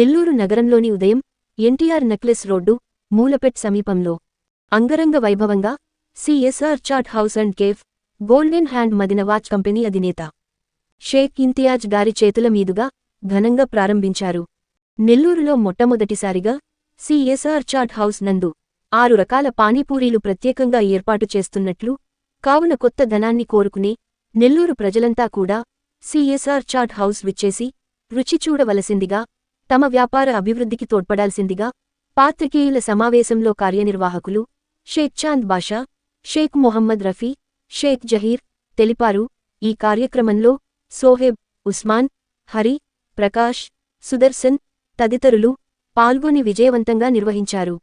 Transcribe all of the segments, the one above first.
నెల్లూరు నగరంలోని ఉదయం NTR necklace road మూలపేట్ సమీపంలో అంగరంగ వైభవంగా CSR chat house and cafe golden hand Madina watch company అధినేత షేక్ ఇంతియాజ్ గారి చేతుల మీదుగా ఘనంగా ప్రారంభించారు. నెల్లూరులో మొట్టమొదటిసారిగా సిఎస్ఆర్ చాట్ హౌస్ నందు 6 రకాల పానీపూరీలు ప్రత్యేకంగా ఏర్పాటు చేస్తున్నట్లు, కావున కొత్త ధనాన్ని కోరుకునే నెల్లూరు ప్రజలంతా కూడా సిఎస్ఆర్ చాట్ హౌస్ విచ్చేసి రుచి చూడవలసిందిగా, తమ వ్యాపార అభివృద్ధికి తోడ్పడాల్సిందిగా పాత్రికేయుల సమావేశంలో కార్యనిర్వాహకులు షేక్ చాంద్ బాషా, షేక్ మొహమ్మద్ రఫీ, షేక్ జహీర్ తెలిపారు. ఈ కార్యక్రమంలో సోహెబ్, ఉస్మాన్, హరి, ప్రకాష్, సుదర్శన్ తదితరులు పాల్గొని విజయవంతంగా నిర్వహించారు.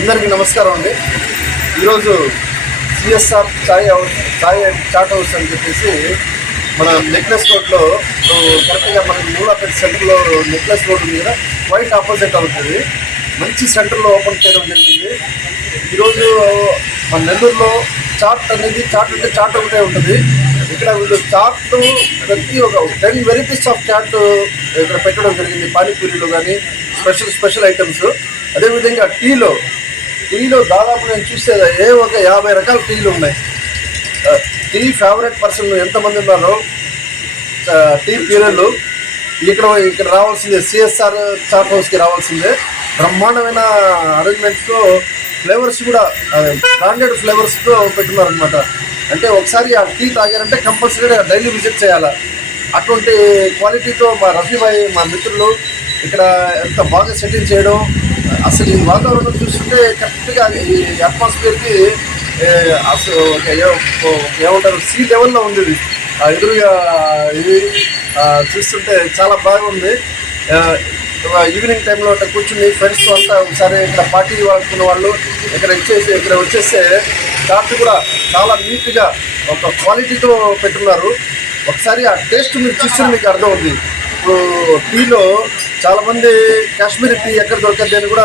అందరికీ నమస్కారం అండి. ఈరోజు సిఎస్ఆర్ చాట్ హౌస్ అని చెప్పేసి మన నెక్లెస్ రోడ్లో కరెక్ట్గా మనకి మూలాపేట సెంటర్లో నెక్లెస్ రోడ్ మీద వైట్ ఆపోజిట్ అవుతుంది. మంచి సెంటర్లో ఓపెన్ చేయడం జరిగింది. ఈరోజు మన నెల్లూరులో చాట్ అంటే చాట్ ఒకటే ఉంటుంది. ఇక్కడ వీళ్ళు చాట్ ప్రతి ఒక 10 వెరైటీస్ ఆఫ్ చాట్ ఇక్కడ పెట్టడం జరిగింది. పానీపూరీలు కానీ స్పెషల్ ఐటమ్స్. అదేవిధంగా టీలో దాదాపు నేను చూస్తే ఒక 50 రకాల టీలు ఉన్నాయి. టీ ఫేవరెట్ పర్సన్ ఎంతమంది ఉన్నారో టీ ప్యూరర్లు ఇక్కడ రావాల్సిందే. సిఎస్ఆర్ చాట్ హౌస్కి రావాల్సిందే. బ్రహ్మాండమైన అరేంజ్మెంట్స్తో ఫ్లేవర్స్ కూడా బ్రాండెడ్ ఫ్లేవర్స్తో పెట్టున్నారనమాట. అంటే ఒకసారి ఆ టీ తాగారంటే కంపల్సరీగా డైలీ విజిట్ చేయాలి. అటువంటి క్వాలిటీతో మా రఫీభాయ్, మా మిత్రులు ఇక్కడ ఎంత బాగా సెట్టింగ్ చేయడం, అసలు ఈ వాతావరణం చూస్తుంటే కరెక్ట్గా ఈ అట్మాస్ఫియర్కి అసలు ఏమంటారు సీ లెవెల్లో ఉంది. ఎదురుగా ఇది చూస్తుంటే చాలా బాగుంది. ఈవినింగ్ టైంలో అంటే కూర్చుని ఫ్రెండ్స్తో అంతా ఒకసారి ఇక్కడ పార్టీ వాడుకున్న వాళ్ళు ఇక్కడ వచ్చేస్తే చాట్ కూడా చాలా నీట్గా ఒక క్వాలిటీతో పెట్టున్నారు. ఒకసారి ఆ టేస్ట్ మీరు చూస్తే మీకు అర్థం ఉంది. ఇప్పుడు టీలో చాలామంది కాశ్మీరీ టీ ఎక్కడ దొరకద్ది అని కూడా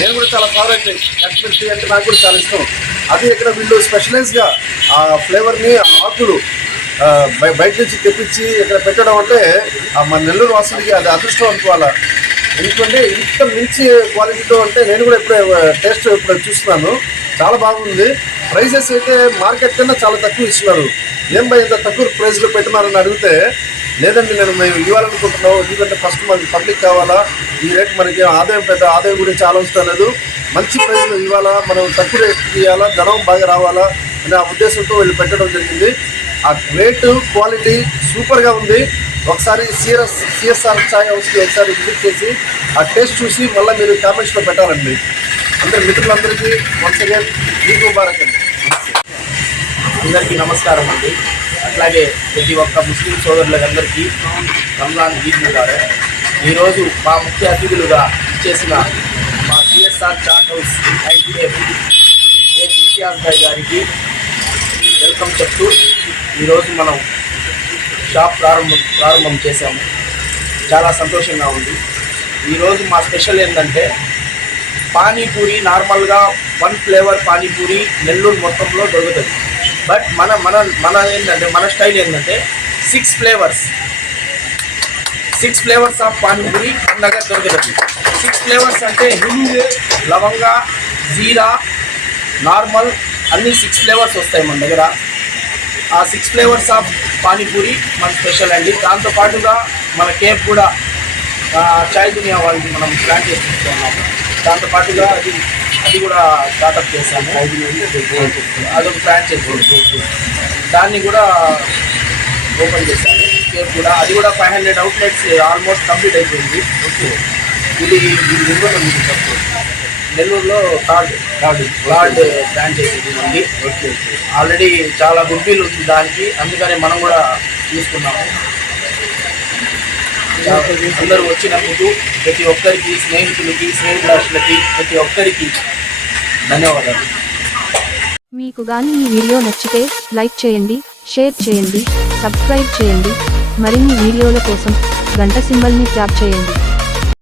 నేను కూడా చాలా ఫేవరెట్. కాశ్మీరీ టీ అంటే నాకు కూడా చాలా ఇష్టం. అది ఇక్కడ వీళ్ళు స్పెషలైజ్గా ఆ ఫ్లేవర్ని ఆకులు బయట నుంచి తెప్పించి ఇక్కడ పెట్టడం అంటే మన నెల్లూరు వాసులకి అది అదృష్టం అనుకోవాలా. ఎందుకంటే ఇంత మంచి క్వాలిటీతో అంటే నేను కూడా ఇప్పుడు చూస్తున్నాను. చాలా బాగుంది. ప్రైసెస్ అయితే మార్కెట్ కన్నా చాలా తక్కువ ఇస్తున్నారు. ఏం బై ఇంత తక్కువ ప్రైస్లో పెట్టినారని అడిగితే, లేదండి మేము ఇవ్వాలనుకుంటున్నాం, ఎందుకంటే ఫస్ట్ మనకి పబ్లిక్ కావాలా, ఈ రేట్ మనకి ఆదాయం గురించి ఆలోచించలేదు, మంచి ప్రైస్లో ఇవ్వాలా, మనం తక్కువ రేట్ ఇవ్వాలా, ధనం బాగా రావాలా అనే ఆ ఉద్దేశంతో వీళ్ళు పెట్టడం జరిగింది. ఆ రేటు క్వాలిటీ సూపర్గా ఉంది. ఒకసారి సిఎస్ఆర్ చాయ్ హౌస్కి ఒకసారి విజిట్ చేసి ఆ టేస్ట్ చూసి మళ్ళీ మీరు కామెంట్స్లో పెట్టాలండి. అందరి మిత్రులందరికీ వన్స్ అగైన్ ఈద్ ముబారక్ అండి. అందరికీ నమస్కారం అండి. అట్లాగే ప్రతి ఒక్క ముస్లిం సోదరులందరికీ రంజాన్ ఈద్ ముబారక్. ఈరోజు మా ముఖ్య అతిథులుగా చేసిన మా CSR chat house ITF Shaik Imtiaz భాయ్ గారికి వెల్కమ్ చెప్తూ ఈరోజు మనం షాప్ ప్రారంభం చేశాము. చాలా సంతోషంగా ఉంది. ఈరోజు మా స్పెషల్ ఏంటంటే పానీపూరి. నార్మల్గా 1 ఫ్లేవర్ పానీపూరి నెల్లూరు మొత్తంలో దొరుకుతుంది. బట్ మన స్టైల్ ఏంటంటే 6 ఫ్లేవర్స్ ఆఫ్ పానీపూరి మన దగ్గర దొరుకుతుంది. 6 ఫ్లేవర్స్ అంటే హింగ్, లవంగా, జీరా, నార్మల్ అన్నీ 6 ఫ్లేవర్స్ వస్తాయి మన దగ్గర. ఆ 6 ఫ్లేవర్స్ ఆఫ్ పానీపూరి మన స్పెషల్ అండి. దాంతోపాటుగా మన కేఫ్ కూడా చాయ్ దునియా వాళ్ళకి మనం ప్లాన్ చేసి తీసుకున్నాము. దాంతోపాటుగా అది కూడా స్టార్ట్అప్ చేశాము. అదొక ప్లాన్ చేసి దాన్ని కూడా ఓపెన్ చేశాము. కేఫ్ కూడా అది కూడా 500 అవుట్లెట్స్ ఆల్మోస్ట్ కంప్లీట్ అయిపోయింది. ఓకే, ఇది నెల్లూరులో థర్డ్ ఫ్రాంచైజీ ఉంది. ఆల్రెడీ చాలా గుడ్ విల్ ఉంది దానికి, అందుకనే మనం కూడా తీసుకున్నాము. అందరూ వచ్చినందుకు ప్రతి ఒక్కరికి, స్నేహితులకి, స్నేహితులకి ప్రతి ఒక్కరికి ధన్యవాదాలు. మీకు గాని ఈ వీడియో నచ్చితే లైక్ చేయండి, షేర్ చేయండి, సబ్స్క్రైబ్ చేయండి. మరిన్ని వీడియోల కోసం గంట సింబల్ని ట్యాప్ చేయండి.